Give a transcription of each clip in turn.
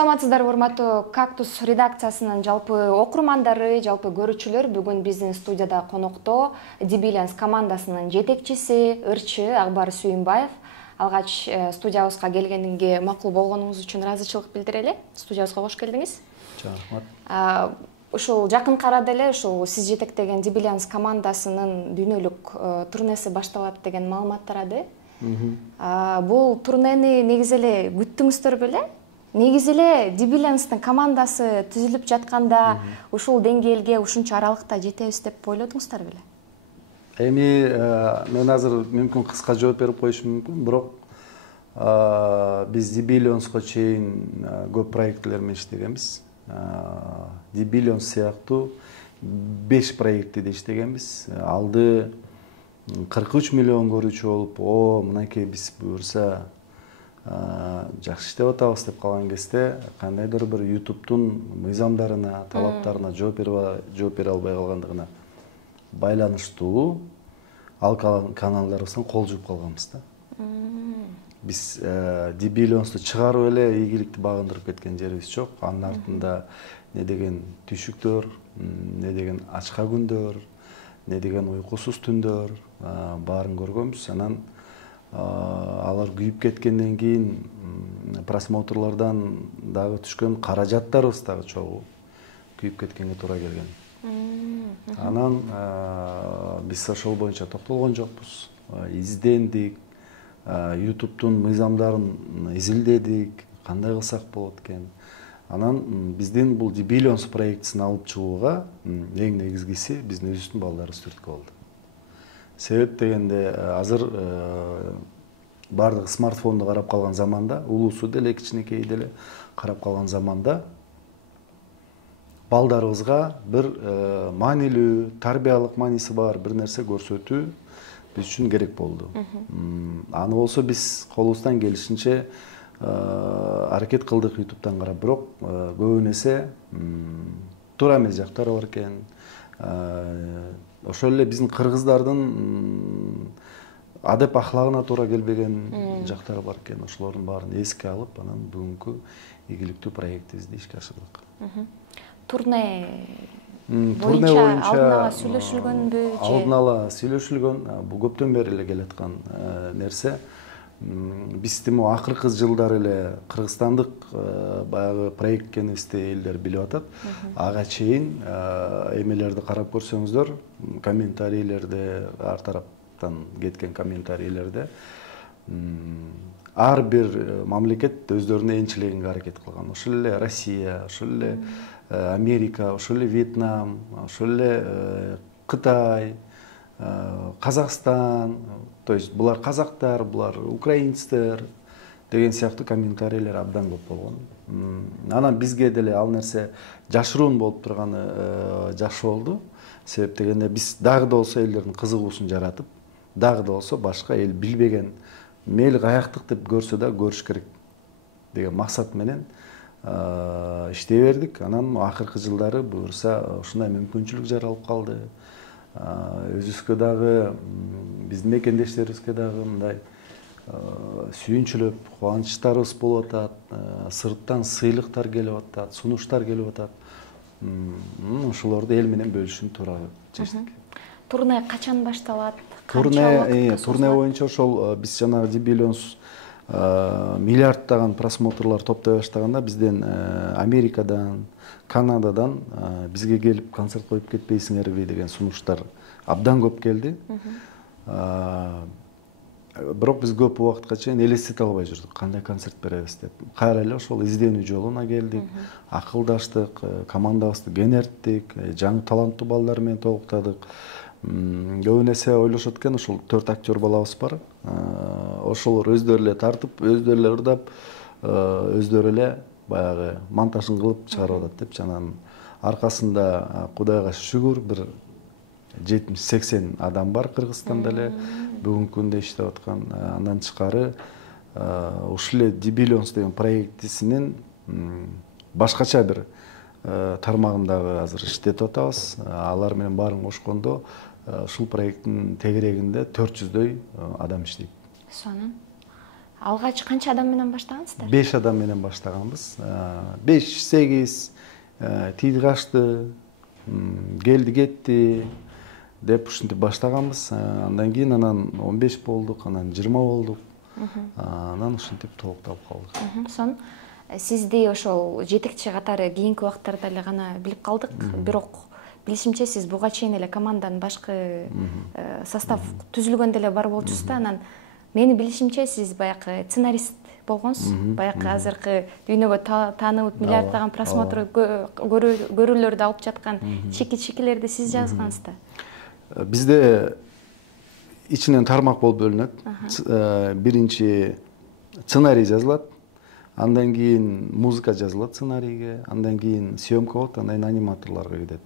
Саламатсыздарбы, урматтуу Кактус редакциясынын жалпы окурмандары, жалпы көрүүчүлөр, бүгүн биздин студияда конокто Дибилянс командасынын жетекчиси, ырчы Акбар Сүйүнбаев. Алгач студиябызга келгениңге макул болгонуңуз үчүн ыраазычылык билдирели. Студиябызга кош келдиңиз. Рахмат. Ушул жакын арада эле ушул сиз жетектеген Дибилянс командасынын дүйнөлүк турнеси башталат деген маалымат тарады. Бул турнени негизи эле күттүңүздөр беле? Негизи эле Дибилянстын командасы түзүлүп жатканда ушул деңгээлге ушунча аралыкта жетебиз деп ойлодуңуздар беле? Эми мен азыр мүмкүн кыска жооп берип коюшум мүмкүн, бирок биз Дибилянско чейин көп проектлер менен иштегенбиз. Дибилянс сыяктуу 5 проектте иштегенбиз. Алды 43 миллион көрүүчү болуп, мынакей биз буюрса жакшы иштеп атабыз деп калган кезде кандайдыр бир YouTube'тун мыйзамдарына, талаптарына жооп бере албай калгандыгына байланыштуу ал каналдарыбыздан кол жууп калганбыз да. Биз Дибилянсту чыгарып эле ийгиликти багындырып кеткен жерибиз жок. Анын артында не деген түшүктөр, не деген ачка күндөр, не деген уйкусуз түндөр баарын көргөнбүз. Анан алар күйүп кеткенден кийин просмотрлордон дагы түшкөн каражаттарыбыз дагы чогуу күйүп кеткенге туура келген. Анан биз ошол боюнча токтолгон жокпуз. Издендик, YouTube'тун мыйзамдарын изилдедик, кандай кылсак болот экен. Анан биздин бул Дибилянс проектисин алып чыгууга эң негизгиси биздин өзүбүздүн балдарыбыз түрткү болду. Себеп дегенде азыр бардыгы смартфонду карап калган заманда, улуусу деле кичинекей деле карап калган заманда балдарыбызга бир маанилүү, тарбиялык мааниси бар бир нерсе көрсөтүү биз үчүн керек болду. Аны болсо биз колубуздан келишинче аракет кылдык YouTube'дан карап, бирок көбүн эсе туура эмес жактары бар экен. Ошол эле биздин кыргыздардын адеп ахлагына туура келбеген жактары бар экен. Ошолордун баарын эске алып, анан бүгүнкү ийгиликтүү проектибизди ишке ашырдык. Турне боюнча алдын ала сүйлөшүлгөнбү? Алдын ала сүйлөшүлгөн. Бул көптөн бери эле келаткан нерсе. Биз тимо акыркы жылдары эле кыргызстандык баягы проект экенибизди элдер билип атат. Ага чейин эмелерди карап көрсөңүздөр, комментарийлерде, ар тараптан кеткен комментарийлерде ар бир мамлекет өздөрүнө энчилегенге аракет кылган. Ошол эле Россия, ошол эле Америка, ошол эле Вьетнам, ошол эле Кытай, Казакстан, то есть булар казактар, булар украинцтер деген сыяктуу комментарийлер абдан көп болгон. Анан бизге деле ал нерсе жашыруун болуп турганы жакшы болду. Себеп дегенде биз дагы да болсо элдердин кызыгуусун жаратып, дагы да болсо башка эл билбеген, мейли каяктык деп көрсө да көрүш керек деген максат менен иштей бердик. Анан акыркы жылдары буюрса ушундай мүмкүнчүлүк жаралып калды. Өзүбүзгө дагы, биздин мекендештерибизге дагы мындай сүйүнчүлөп, кубанычтарыбыз болуп атат, сырттан сыйлыктар келип атат, сунуштар келип атат. Ошолорду эл менен бөлүшүүнү туура чечтик. Турне качан башталат? Турне боюнча ошол биз жанагы Дибилянс миллиарддаган просмотрлар топтой баштаганда бизден Америкадан, Канададан бизге келип концерт коюп кетпейсиңерби деген сунуштар абдан көп келди. Бирок биз көп убакытка чейин элестете албай жүрдүк, кандай концерт беребиз деп. Кайра эле ошол изденүү жолуна келдик, акылдаштык, командабызды кеңейттик, жаңы таланттуу балдар менен толуктадык. Көбүн эсе ойлошот экен, ошол 4 актер балабыз бар. Ошолор өздөрү эле тартып, өздөрү эле ырдап, өздөрү эле баягы монтажын кылып чыгарып атат деп. Жанагы аркасында Кудайга шүгүр бир 70-80 адам бар Кыргызстанда эле бүгүнкү күндө иштеп аткан. Андан тышкары ушул эле Дибилянс деген проектисинин башкача бир тармагындагы азыр иштетип атабыз. Алар менен баарын кошкондо ушул проекттин тегерегинде 400дөй адам иштейт. Сонун. Алгач канча адам менен баштагансыздар? 5 адам менен баштаганбыз. 5-8 тийди качты, келди кетти деп ушинтип баштаганбыз. Андан кийин анан 15 болдук, анан 20 болдук. Анан ушинтип толуктап калдык. Сон сизди ошол жетекчи катары кийинки убакыттарда эле гана билип калдык. Бирок билишимче сиз буга чейин эле команданын башкы состав түзүлгөндө эле бар болчусуз да. Анан мени билишимче сиз баягы сценарист болгонсуз. Баягы азыркы дүйнөгө таанылып миллиарддаган просмотр көрүүлөрдү алып жаткан чики-чикилерди сиз жазгансыз да. Бизде ичинен тармак болуп бөлүнөт. Биринчи сценарий жазылат, андан кийин музыка жазылат сценарийге, андан кийин съемка болот, андан кийин аниматорлорго кетет.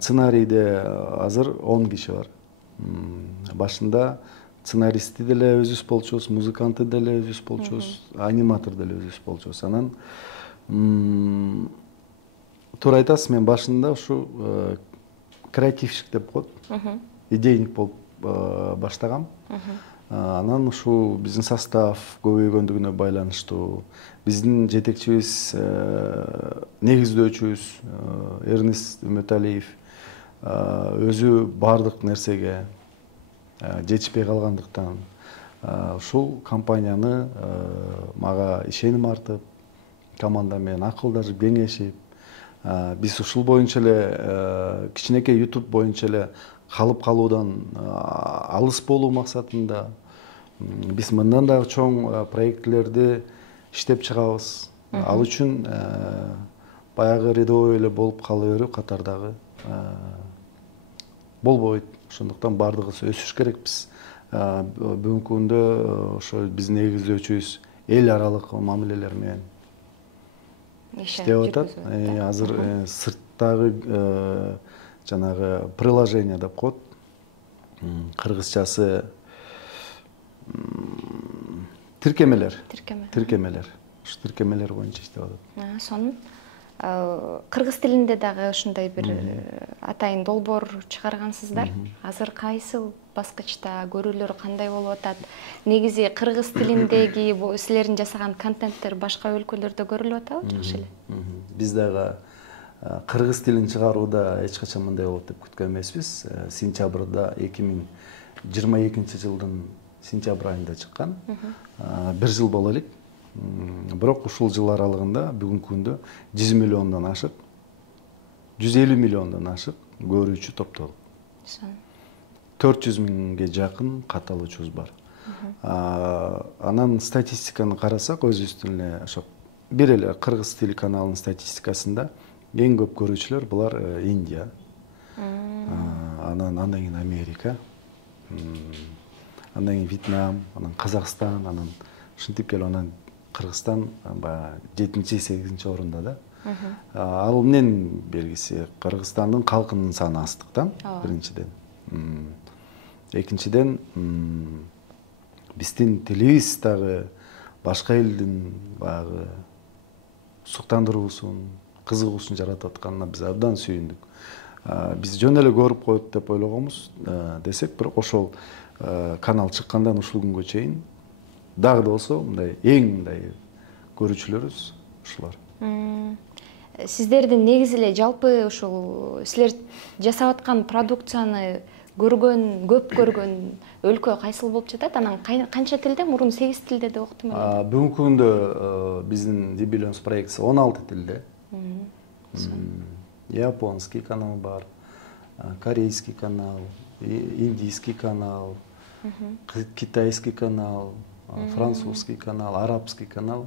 Сценарийде азыр 10 киши бар. Башында сценаристти деле өзүбүз болчубуз, музыкантты деле өзүбүз болчубуз, аниматор деле өзүбүз болчубуз. Анан туура айтасыз, мен башында ушу креативщик деп коет, идейник болуп баштагам. Анан ушу биздин состав көбөйгөндүгүнө байланыштуу биздин жетекчибиз, негиздөөчүбүз Эрнест Үмөталиев өзү бардык нерсеге жетишпей калгандыктан ушул компанияны мага ишеним артып, команда менен акылдашып, кеңешип, биз ушул боюнча эле кичинекей YouTube боюнча эле калып калуудан алыс болуу максатында биз мындан дагы чоң проектлерди иштеп чыгабыз. Ал үчүн баягы рядовой эле болуп кала берүү катардагы болбойт. Ошондуктан бардыгыбыз өсүш керекпиз. Бүгүнкү күндө ошо биздин негиздөөчүбүз эл аралык мамилелер менен иштеп атат. Азыр сырттагы жанагы приложение деп коет. Кыргызчасы тиркемелер. Ушу тиркемелер боюнча иштеп атат. Сонун кыргыз тилинде дагы ушундай бир атайын долбоор чыгаргансыздар. Азыр кайсыл баскычта, көрүүлөр кандай болуп атат? Негизи кыргыз тилиндеги силердин жасаган контенттер башка өлкөлөрдө көрүлүп атабы? Жакшы эле. Биз дагы кыргыз тилин чыгарууда эч качан мындай болот деп күткөн эмеспиз. Сентябрда 2022 жылдын сентябрь айында чыккан. 1 жыл боло элек. Бирок ушул жыл аралыгында бүгүнкү күндө 100 миллиондон ашык, 150 миллиондон ашык көрүүчү топтолду. 400 миңге жакын катталуучубуз бар. Анан статистиканы карасак, өзүбүздүн эле ошо бир эле кыргыз тили каналынын статистикасында эң көп көрүүчүлөр булар Индия, андан кийин Америка, андан кийин Вьетнам, анан Казакстан, анан ушинтип келип анан Кыргызстан 7-8 орунда да. Ал эмненин белгиси? Кыргызстандын калкынын саны астыктан биринчиден. Экинчиден биздин тилибиз дагы башка элдин баягы суктандыруусун, кызыгуусун жаратып атканына биз абдан сүйүндүк. Биз жөн эле көрүп коет деп ойлогонбуз десек, бирок ошол канал чыккандан ушул күнгө чейин дагы да болсо мындай эң мындай көрүүчүлөрүбүз ушулар. Сиздердин негизи эле жалпы ушул силер жасап аткан продукцияны көп көргөн өлкө кайсыл болуп жатат? Анан канча тилде? Мурун 8 тилде деп уктум эле. Бүгүнкү күндө биздин Dibillions проектиси 16 тилде. Японский канал бар, корейский канал, индийский канал, китайский канал, французский канал, арабский канал,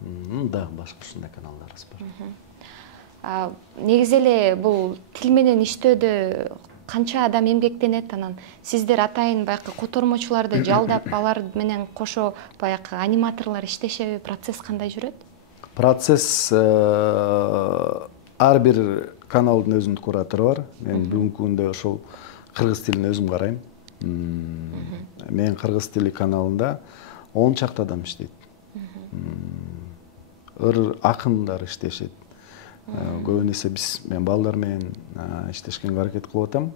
да, башка ушундай каналдарыбыз бар. Негизи эле бул тил менен иштөөдө канча адам эмгектенет? Анан сиздер атайын баягы котормочуларды жалдап, алар менен кошо баягы аниматорлор иштешеби? Процесс кандай жүрөт? Процесс ар бир каналдын өзүнүн куратору бар. Мен бүгүнкү күндө ошол кыргыз тилин өзүм карайм. Мен кыргыз тили каналында 10 чакты адам иштейт. Ыр акындар иштешет. Көбүн эсе мен балдар менен иштешкенге аракет кылып атам.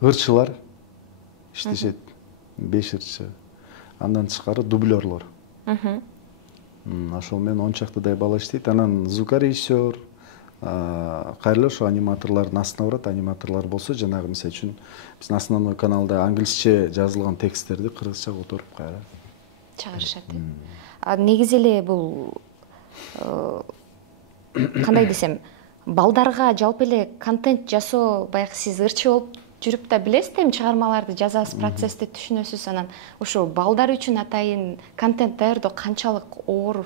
Ырчылар иштешет. 5 ырчы. Андан тышкары дублерлор. Ошол менен 10 чактыдай бала иштейт. Анан звукорежиссер, кайрылы ошо аниматорлордун астына барат. Аниматорлор болсо жанагы мисалы үчүн биздин основной каналда англисче жазылган тексттерди кыргызча которуп кайра чыгарышат. Негизи эле бул кандай десем, балдарга жалпы эле контент жасоо, баягы сиз ырчы болуп жүрүп да билесиз, эми чыгармаларды жазасыз, процессти түшүнөсүз, анан ошо балдар үчүн атайын контент даярдоо канчалык оор?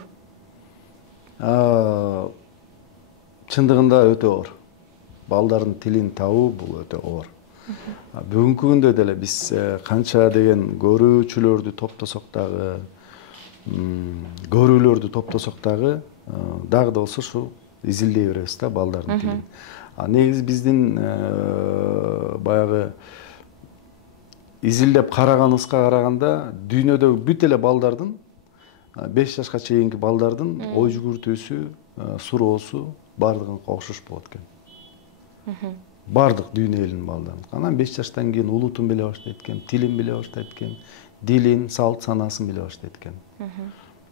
Чындыгында өтө оор. Балдардын тилин табуу бул өтө оор. Бүгүнкү күндө деле биз канча деген көрүүчүлөрдү топтосок дагы, көрүүлөрдү топтосок дагы да болсо ушу изилдей беребиз да балдардын тилин. Негизи биздин баягы изилдеп караганыбызга караганда дүйнөдөгү бүт эле балдардын 5 жашка чейинки балдардын ой жүгүртүүсү, суроосу бардыгы окшош болот экен. Бардык дүйнө элинин балдарын. Анан 5 жаштан кийин улутун биле баштайт экен, тилин биле баштайт экен, дилин, салт санаасын биле баштайт экен.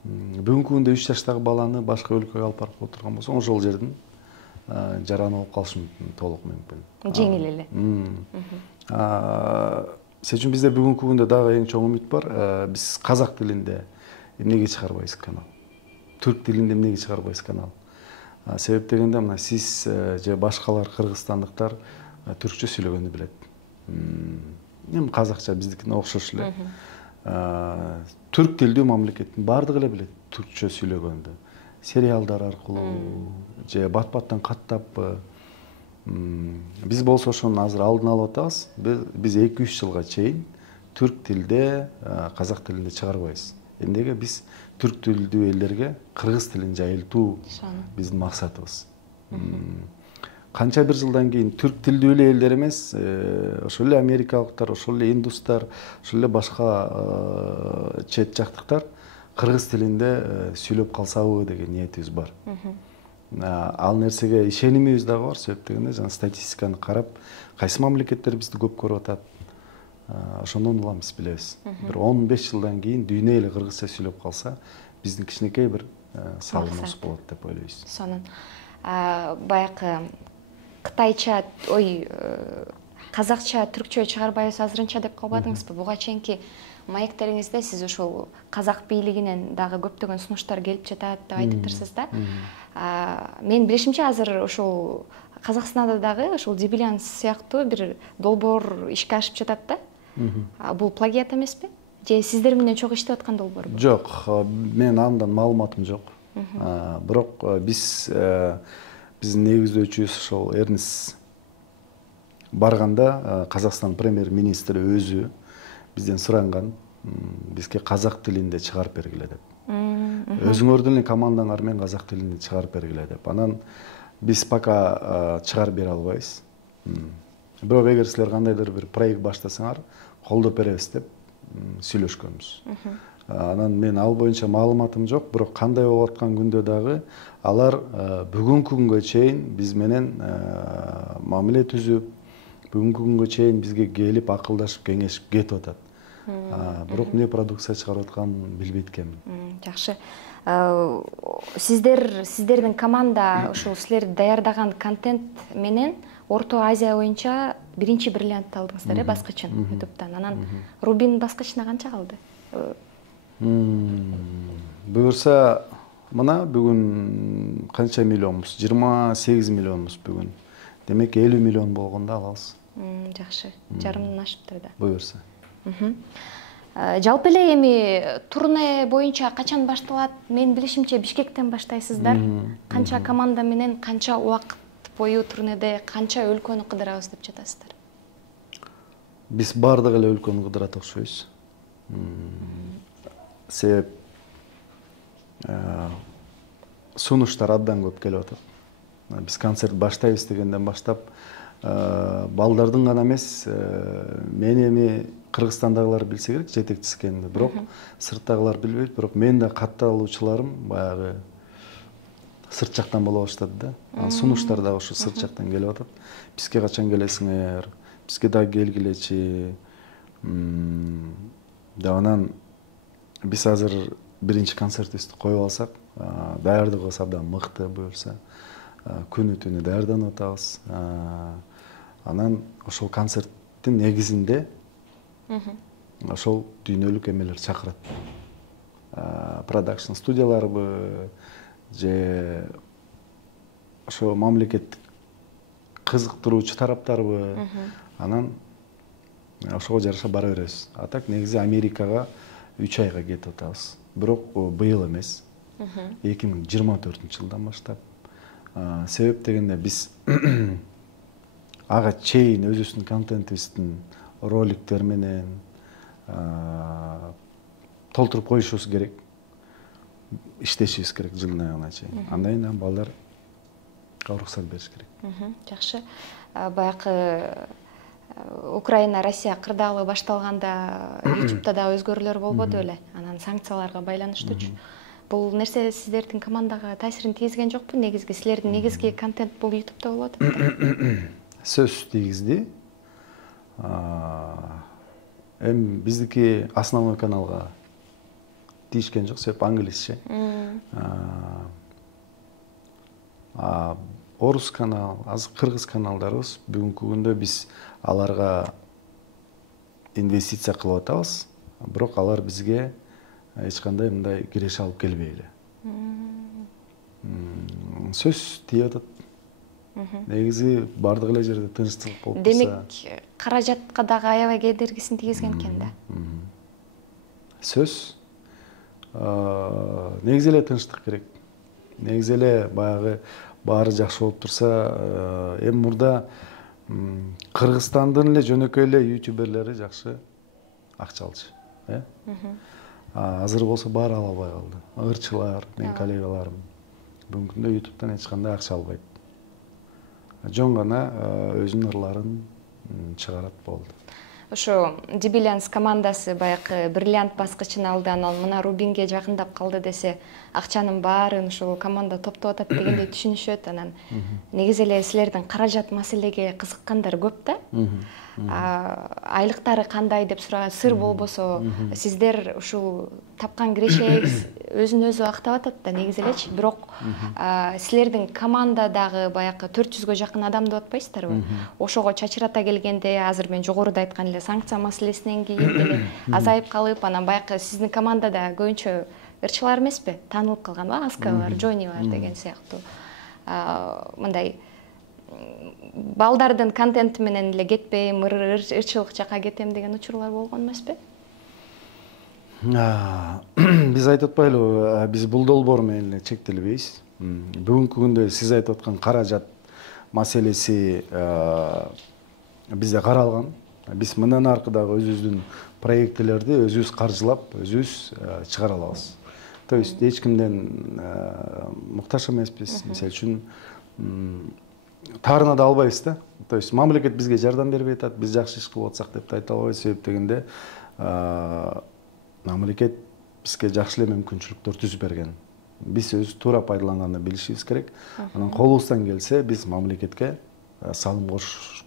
Бүгүнкү күндө 3 жаштагы баланы башка өлкөгө алып барып отурган болсоң, ошол жердин жараны болуп калышы мүмкүн, толук мүмкүн. Жеңил эле. Сен үчүн бизде бүгүнкү күндө дагы эң чоң үмүт бар. Биз казак тилинде эмнеге чыгарбайбыз канал? Түрк тилинде эмнеге чыгарбайбыз канал? Себеп дегенде мына сиз же башкалар кыргызстандыктар түркчө сүйлөгөндү билет. Эми казакча биздикине окшош эле. Түрк тилдүү мамлекеттин бардыгы эле билет түркчө сүйлөгөндү. Сериалдар аркылуу же бат-баттан каттаппы. Биз болсо ошону азыр алдын алып атабыз. Биз 2-3 жылга чейин түрк тилде, казак тилинде чыгарбайбыз. Эмнеге биз түрк тилдүү элдерге кыргыз тилин жайылтуу биздин максатыбыз. Канча бир жылдан кийин түрк тилдүү эле элдер эмес, ошол эле америкалыктар, ошол эле индустар, ошол эле башка чет жактыктар кыргыз тилинде сүйлөп калсабы деген ниетибиз бар. Ал нерсеге ишенимибиз дагы бар. Себеп дегенде жана статистиканы карап, кайсы мамлекеттер бизди көп көрүп атат, ошондон улам биз билебиз. Бир 15 жылдан кийин дүйнө эле кыргызча сүйлөп калса, биздин кичинекей бир салымыбыз болот деп ойлойбуз. Сонун баягы кытайча, казакча, түркчө чыгарбайбыз азырынча деп калбадыңызбы? Буга чейинки маектериңизде сиз ошол казак бийлигинен дагы көптөгөн сунуштар келип жатат деп айтыптырсыз да. Мен билишимче азыр ошол Казакстанда дагы ошол Дибилянс сыяктуу бир долбоор ишке ашып жатат да. Бул плагиат эмеспи? Же сиздер менен чогуу иштеп аткан долбоорбу? Жок, мен андан маалыматым жок. Бирок биздин негиздөөчүбүз ошол Эрнис барганда Казакстан премьер-министри өзү бизден суранган, бизге казак тилинде чыгарып бергиле деп. Өзүңөрдүн эле командаңар менен казак тилинде чыгарып бергиле деп. Анан биз пока чыгарып бере албайбыз. Бирок эгер силер кандайдыр бир проект баштасаңар, колдоп беребиз деп сүйлөшкөнбүз. Анан мен ал боюнча маалыматым жок, бирок кандай болуп аткан күндө дагы алар бүгүнкү күнгө чейин биз менен мамиле түзүп, бүгүнкү күнгө чейин бизге келип акылдашып, кеңешип кетип атат. Бирок эмне продукция чыгарып атканын билбейт экенмин. Жакшы. Сиздердин команда ошол силер даярдаган контент менен Орто Азия боюнча биринчи бриллиантты алдыңыздар, баскычын YouTube'дан. Анан Рубин баскычына канча калды? Буюрса, мына бүгүн канча миллионбуз? 28 миллионбуз бүгүн. Демек 50 миллион болгондо алабыз. Жакшы. Жарымдан ашыптыр да. Буюрса. Жалпы эле эми турне боюнча качан башталат? Мен билишимче Бишкектен баштайсыздар. Канча команда менен канча убакыт бою турнеде канча өлкөнү кыдырабыз деп жатасыздар? Биз бардык эле өлкөнү кыдырат окшойбуз. Себеп сунуштар абдан көп келип атат. Биз концерт баштайбыз дегенден баштап балдардын гана эмес, мени эми Кыргызстандагылар билсе керек жетекчиси экенин. Бирок сырттагылар билбейт, бирок мен да катталуучуларым баягы сырт жактан боло баштады да. Сунуштар дагы ошо сырт жактан келип атат. Бизге качан келесиңер? Бизге дагы келгилечи. Анан биз азыр биринчи концертибизди коюп алсак, даярдыгыбыз абдан мыкты буюрса, күнү түнү даярданып атабыз. Анан ошол концерттин негизинде ошол дүйнөлүк эмелер чакырат. Продакшн студияларбы же ошо мамлекеттик кызыктыруучу тараптарбы, анан ошого жараша бара беребиз. А так негизи Америкага 3 айга кетип атабыз. Бирок быйыл эмес, 2024-жылдан баштап. Себеп дегенде биз ага чейин өзүбүздүн контентибиздин роликтер менен толтуруп коюшубуз керек. Иштешибиз керек жылдын аягына чейин. Андан кийин балдар уруксат бериш керек. Жакшы. Баягы Украина Россия кырдаалы башталганда YouTube'да да өзгөрүүлөр болбоду беле? Анан санкцияларга байланыштуучу. Бул нерсе сиздердин командага таасирин тийгизген жокпу? Негизги силердин негизги контент бул YouTube'да болуп атат. Сөз тийгизди. Эми биздики основной каналга тийишкен жок, себеп англисче. Орус канал, кыргыз каналдарыбыз бүгүнкү күндө биз аларга инвестиция кылып атабыз, бирок алар бизге эч кандай мындай киреше алып келбей эле. Сөз тийип атат. Негизи бардык эле жерде тынчтык болуп турса. Демек, каражатка дагы аябай кедергисин тийгизген экен да. Сөз негизи эле тынчтык керек. Негизи эле баягы баары жакшы болуп турса, эми мурда Кыргызстандын эле жөнөкөй эле ютуберлери жакшы акча алчу, э? Азыр болсо баары ала албай калды. Ырчылар, менин коллегаларым бүгүнкү күндө ютубтан эч кандай акча албайт. Жон гана өзүнүн ырларын чыгарат болду. Ошо Дибилянс командасы баягы бриллиант баскычын алды, анан мына Рубинге жакындап калды десе, акчанын баарын ушул команда топтоп атат дегендей түшүнүшөт. Анан негизи эле силердин каражат маселеге кызыккандар көп да. Айлыктары кандай деп сураган, сыр болбосо, сиздер ушул тапкан кирешеңиз өзүн өзү актап атат да негизи элечи. Бирок силердин командадагы баягы 400гө жакын адам деп атпайсыздарбы? Ошого чачырата келгенде, азыр мен жогоруда айткан эле санкция маселесинен кийин деле азайып калып, анан баягы сиздин командада көбүнчө ырчылар эмеспи? Таанылып калган Аска бар, Джонни бар деген сыяктуу. Мындай балдардын контенти менен эле кетпейм, ырчылык жака кетем деген учурлар болгон эмеспи? Биз айтып атпайлыбы, биз бул долбоор менен эле чектелбейбиз. Бүгүнкү күндө сиз айтып аткан каражат маселеси бизде каралган. Биз мындан аркы дагы өзүбүздүн проектлерди өзүбүз каржылап, өзүбүз чыгара алабыз. То есть эч кимден муктаж эмеспиз. Мисалы үчүн таарына да албайбыз да. То есть мамлекет бизге жардам бербей атат, биз жакшы иш кылып атсак деп айта албайбыз. Себеп дегенде мамлекет бизге жакшы эле мүмкүнчүлүктөр түзүп берген. Биз өзү туура пайдаланганды билишибиз керек. Анан колубуздан келсе биз мамлекетке салым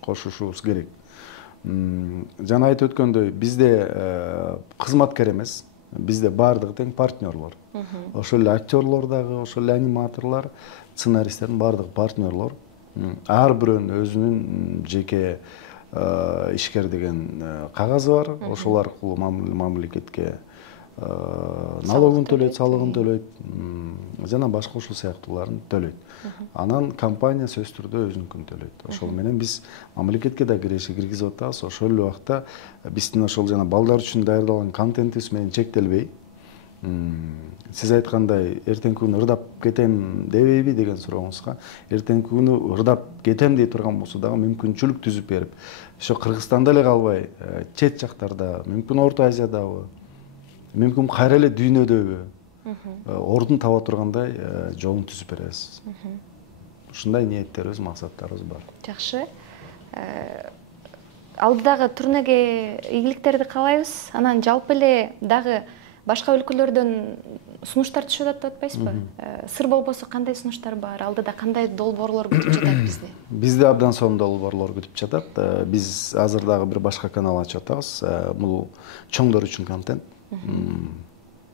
кошушубуз керек. Жана айтып өткөндөй, бизде кызматкер эмес, бизде баардыгы тең партнерлор. Ошол эле актерлор дагы, ошол эле аниматорлор, сценаристтердин баардыгы партнерлор. Ар бирөөнүн өзүнүн жеке ишкер деген кагазы бар. Ошол аркылуу мамлекетке налогун төлөйт, салыгын төлөйт, жана башка ушул сыяктууларын төлөйт. Анан компания сөз түрдө өзүнүкүн төлөйт. Ошол менен биз мамлекетке да киреше киргизип атабыз. Ошол эле убакта биздин ошол жана балдар үчүн даярдалган контентибиз менен чектелбей, сиз айткандай эртеңки күнү ырдап кетем дебейби деген сурооңузга, эртеңки күнү ырдап кетем дей турган болсо дагы мүмкүнчүлүк түзүп берип, ошо Кыргызстанда эле калбай, чет жактарда, мүмкүн Орто Азиядагы, мүмкүн кайра эле дүйнөдөгү ордун таба тургандай жолун түзүп беребиз. Ушундай ниеттерибиз, максаттарыбыз бар. Жакшы. Алдыдагы турнеге ийгиликтерди каалайбыз. Анан жалпы эле дагы башка өлкөлөрдөн сунуштар түшүп атат деп атпайсызбы? Сыр болбосо кандай сунуштар бар? Алдыда кандай долбоорлор күтүп жатат бизди? Бизди абдан сонун долбоорлор күтүп жатат. Биз азыр дагы бир башка канал ачып атабыз. Бул чоңдор үчүн контент.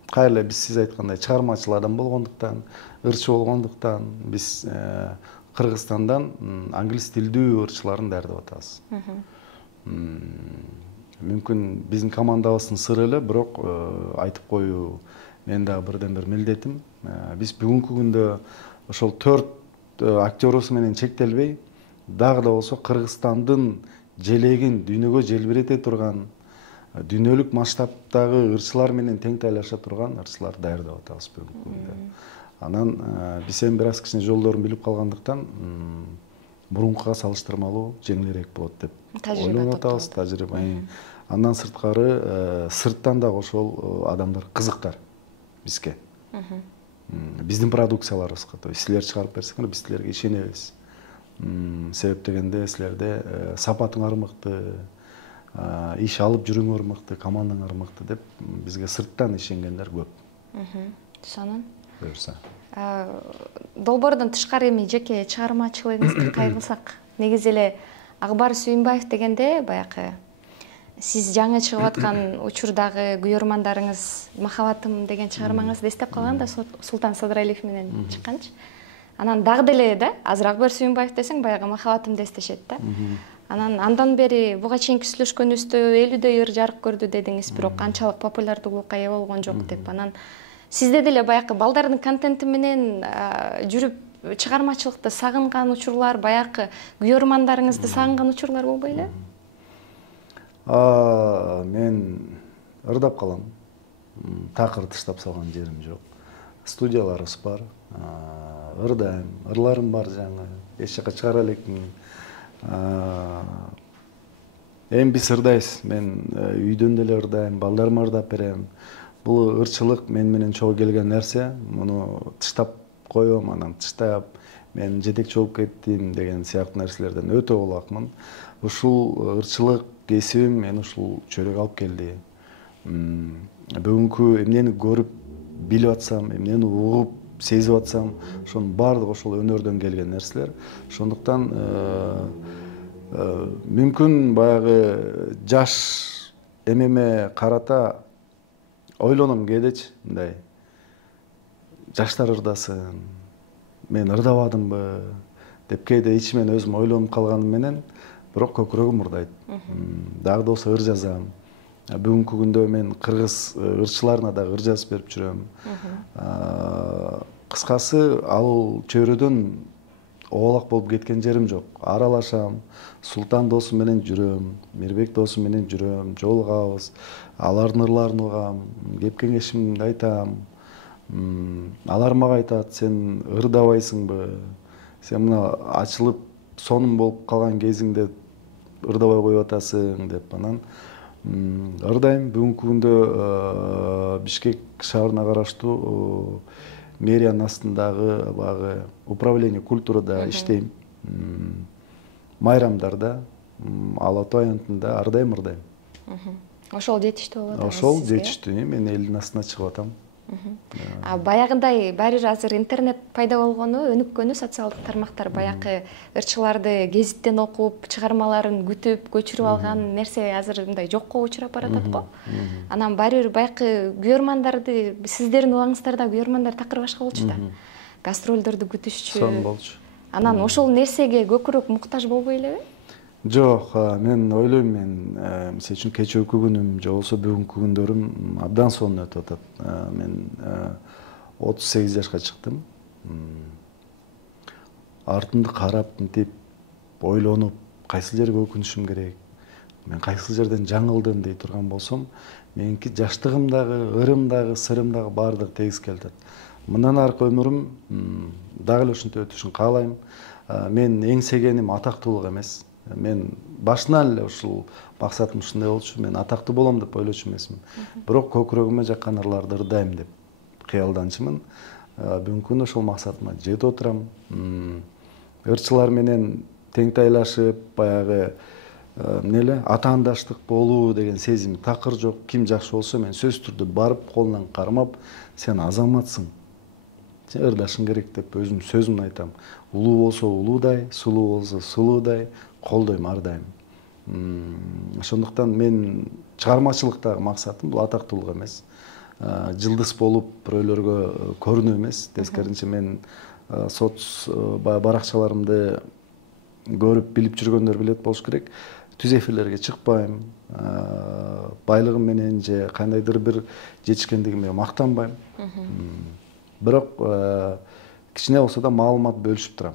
Кайра биз сиз айткандай чыгармачыл адам болгондуктан, ырчы болгондуктан биз Кыргызстандан англис тилдүү ырчыларын даярдап атабыз. Мүмкүн биздин командабыздын сыры эле, бирок айтып коюу мен дагы бирден бир милдетим. Биз бүгүнкү күндө ошол 4 актерубуз менен чектелбей, дагы да болсо Кыргызстандын желегин дүйнөгө желбирете турган, дүйнөлүк масштабтагы ырчылар менен тең тайлаша турган ырчылар даярдап атабыз бүгүнкү күндө. Анан биз эми бир аз кичине жолдорун билип калгандыктан мурункуга салыштырмалуу жеңилирээк болот деп ойлонуп атабыз. Тажрыйба. Андан сырткары сырттан дагы ошол адамдар кызыктар бизге. Биздин продукцияларыбызга. То есть силер чыгарып берсеңер, биз силерге ишенебиз. Себеп дегенде силерде сапатыңар мыкты, иш алып жүрүүңөр мыкты, командаңар мыкты деп бизге сырттан ишенгендер көп. Сонун. Буюрса. Долбоордон тышкары эми жеке чыгармачылыгыңызды кайгылсак, негизи эле Акбар Сүйүнбаев дегенде баягы сиз жаңы чыгып аткан учурдагы күйөрмандарыңыз Махаббатым деген чыгармаңызды эстеп калган да, Султан Садыралиев менен чыкканчы. Анан дагы деле да, азыр Акбар Сүйүнбаев десең баягы Махаббатымды эстешет да. Андан бери буга чейинки сүйлөшкөнүбүздө 50дөй ыр жарык көрдү дедиңиз, бирок анчалык популярдуулукка ээ болгон жок деп. Анан сизде деле баягы балдардын контенти менен жүрүп чыгармачылыкты сагынган учурлар, баягы күйөрмандарыңызды сагынган учурлар болбой эле? Мен ырдап калам. Такыр тыштап салган жерим жок. Студияларыбыз бар. Ырдайм, ырларым бар жаңы. Эч жака чыгара элекмин. Эми биз ырдайбыз. Мен үйдөн деле ырдайм, балдарыма ырдап берем. Бул ырчылык мен менен чогуу келген нерсе. Муну тыштап коем, анан тыштап мен жетекчи болуп кеттим деген сыяктуу нерселерден өтө улакмын. Ушул ырчылык кесибим мен ушул чөйрөгө алып келди. Бүгүнкү эмнени көрүп, билип атсам, эмнени угуп, сезип атсам, ошонун баардыгы ошол өнөрдөн келген нерселер. Ошондуктан мүмкүн баягы жаш эмеме карата ойлоном кээдечи, мындай жаштар ырдасын, мен ырдабадымбы деп кээде ичимен өзүм ойлонуп калганым менен, бирок көкүрөгүм ырдайт. Дагы да болсо ыр жазам. Бүгүнкү күндө мен кыргыз ырчыларына да ыр жазып берип жүрөм. Кыскасы, ал чөйрөдөн оолак болуп кеткен жерим жок. Аралашам, Султан досум менен жүрөм, Мирбек досум менен жүрөм, жолугабыз, алардын ырларын угам, кеп кеңешимди айтам. Алар мага айтат, сен ырдабайсыңбы? Сен мына ачылып сонун болуп калган кезиңде ырдабай коюп атасың деп. Анан ырдайм. Бүгүнкү күндө Бишкек шаарына караштуу мэриянын астындагы баягы управление культурада иштейм. Майрамдарда, Ала Тоо аянтында ырдайм. Ошол жетиштүү болуп атабы? Ошол жетиштүү. Мен элдин астына чыгып атам. Баягындай баары азыр интернет пайда болгону, өнүккөнү, социалдык тармактар баягы ырчыларды гезиттен окуп, чыгармаларын күтүп, көчүрүп алган нерсе азыр мындай жокко учурап баратат го. Анан баары бир баягы күйөрмандарды, сиздердин убагыңыздарда күйөрмандар такыр башка болчу да. Гастролдорду күтүшчү. Сонун болчу. Анан ошол нерсеге көкүрөөк муктаж болбой элеби? Жок, мен ойлойм, мен мисалы үчүн кечээки күнүм же болбосо бүгүнкү күндөрүм абдан сонун өтүп атат. Мен 38 жашка чыктым. Артымды карап, мынтип ойлонуп, кайсыл жерге өкүнүшүм керек, мен кайсыл жерден жаңылдым дей турган болсом, меники жаштыгым дагы, ырым дагы, сырым дагы баардыгы тегиз келатат. Мындан аркы өмүрүм дагы эле ушинтип өтүшүн каалайм. Мен эңсегеним атактуулук эмес. Мен башынан эле ушул максатым ушундай болчу. Мен атактуу болом деп ойлочу эмесмин. Бирок көкүрөгүмө жаккан ырларды ырдайм деп кыялданчумун. Бүгүнкү күндө ошол максатыма жетип отурам. Ырчылар менен тең тайлашып, баягы эмне атаандаштык болуу деген сезим такыр жок. Ким жакшы болсо мен сөзсүз түрдө барып колунан кармап, сен азаматсың, сен ырдашың керек деп өзүм сөзүмдү айтам. Улуу болсо улуудай, сулуу болсо сулуудай колдойм ар дайым. Ошондуктан мен чыгармачылыктагы максатым бул атактуулук эмес. Жылдыз болуп бирөөлөргө көрүнүү эмес. Тескерисинче мен соц баракчаларымды көрүп билип жүргөндөр билет болуш керек. Түз эфирлерге чыкпайм. Байлыгым менен же кандайдыр бир жетишкендигиме мактанбайм. Бирок кичине болсо да маалымат бөлүшүп турам.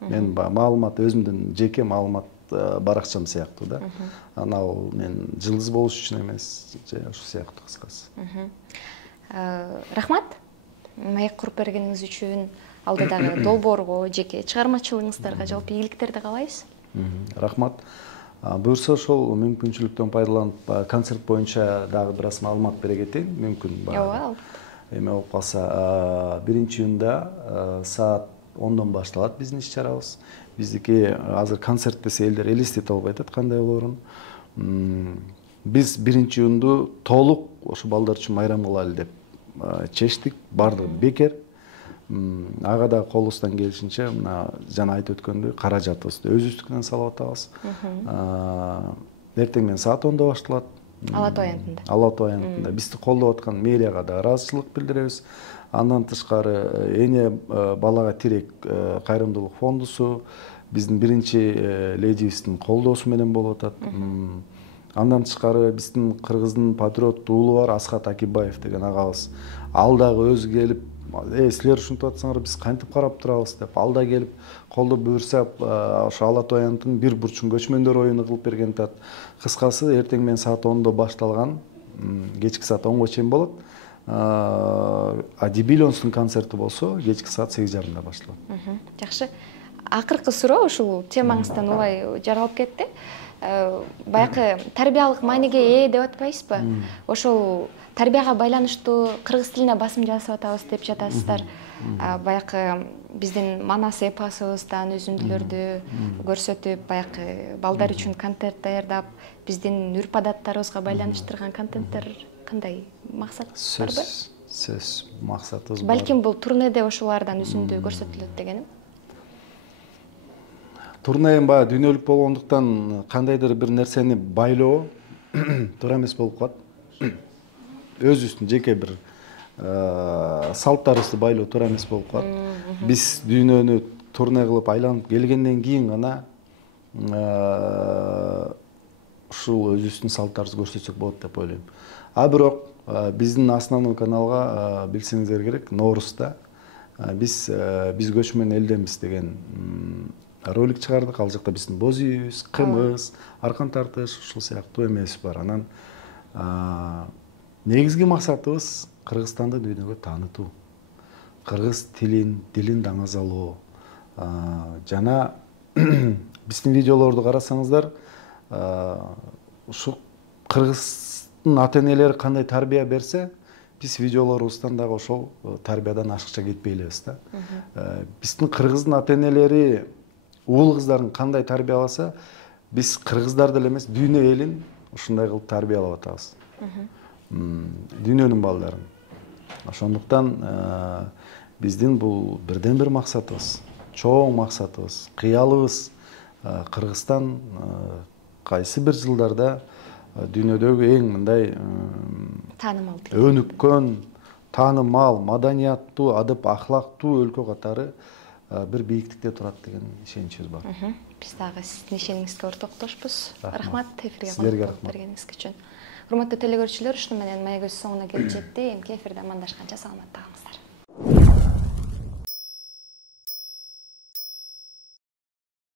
Мен маалымат өзүмдүн жеке маалымат баракчам сыяктуу да. Анау мен жылдыз болуш үчүн эмес, же ошол сыяктуу кыскасы. Рахмат. Маек куруп бергениңиз үчүн, алдыдагы долбоорго, жеке чыгармачылыгыңыздарга жалпы ийгиликтерди каалайбыз. Рахмат. Буюрса ошол мүмкүнчүлүктөн пайдаланып концерт боюнча дагы бир аз маалымат бере кетейин. Мүмкүн эме болуп калса, 1-июнда саат 10дон башталат биздин иш-чарабыз. Биздики азыр концерт десе элдер элестете албай атат кандай болоорун. Биз 1-июнду толук ошо балдар үчүн майрам кылалы деп чечтик. Бардыгы бекер. Ага да колубуздан келишинче мына жана айтып өткөндөй каражатыбызды өзүбүздүкүнөн салып атабыз. Эртең менен саат 10до башталат. Ала Тоо аянтында. Ала Тоо аянтында бизди колдоп аткан мэрияга да ыраазычылык билдиребиз. Андан тышкары Эне балага тирек кайрымдуулук фондусу биздин биринчи ледибиздин колдоосу менен болуп атат. Андан тышкары биздин кыргыздын патриот уулу бар, Асхат Акибаев деген агабыз. Ал дагы өзү келип, силер ушинтип атсаңар биз кантип карап турабыз деп, ал да келип колдоп буюрса ошо Ала Тоо аянтынын бир бурчун көчмөндөр оюну кылып берген атат. Кыскасы эртең менен саат 10до башталган, кечки саат 10го чейин болот. Дибиллионстун концерти болсо кечки саат 8:30да башталат. Жакшы. Акыркы суроо ушул темаңыздан улай жаралып кетти. Баягы тарбиялык мааниге ээ деп атпайсызбы? Ошол тарбияга байланыштуу кыргыз тилине басым жасап атабыз деп жатасыздар. Баягы биздин Манас эпосубуздан үзүндүлөрдү көрсөтүп, баягы балдар үчүн контент даярдап, биздин үрп адаттарыбызга байланыштырган контенттер кандай максат барбы? Сөз максатыбыз бар. Балким бул турнеде ошолардан үзүндү көрсөтүлөт дегеним. Турне баягы дүйнөлүк болгондуктан кандайдыр бир нерсени байлоо туура эмес болуп калат. Өзүбүздүн жеке бир салттарыбызды байлоо туура эмес болуп калат. Биз дүйнөнү турне кылып айланып келгенден кийин гана ушул өзүбүздүн салттарыбызды көрсөтсөк болот деп ойлойм. Бирок биздин основной каналга билсеңиздер керек, Ноорузда биз көчмөн элденбиз деген ролик чыгардык. Ал жакта биздин боз үйүбүз, кымыз, аркан тартыш ушул сыяктуу эмебиз бар. Анан негизги максатыбыз Кыргызстанды дүйнөгө таанытуу. Кыргыз тилин, дилин даңазалоо. Жана биздин видеолорду карасаңыздар, ушу кыргыздын ата-энелери кандай тарбия берсе, биз видеолорубуздан дагы ошол тарбиядан ашыкча кетпей элебиз да. Биздин кыргыздын ата-энелери уул кыздарын кандай тарбияласа, биз кыргыздар деле эмес, дүйнө элин ушундай кылып тарбиялап атабыз. Дүйнөнүн балдарын. Ошондуктан биздин бул бирден бир максатыбыз, чоң максатыбыз, кыялыбыз Кыргызстан кайсы бир жылдарда дүйнөдөгү эң мындай таанымал, өнүккөн, таанымал, маданияттуу, адып ахлактуу өлкө катары бир бийиктикте турат деген ишеничибиз бар. Биз дагы сиздин ишенимиңизге ортоктошпуз. Рахмат эфирге силерге катышып бергениңиз үчүн. Урматтуу телегөрүүчүлөр, ушуну менен маек өз соңуна келип жетти. Эмки эфирде амандашканча саламатта калыңыз.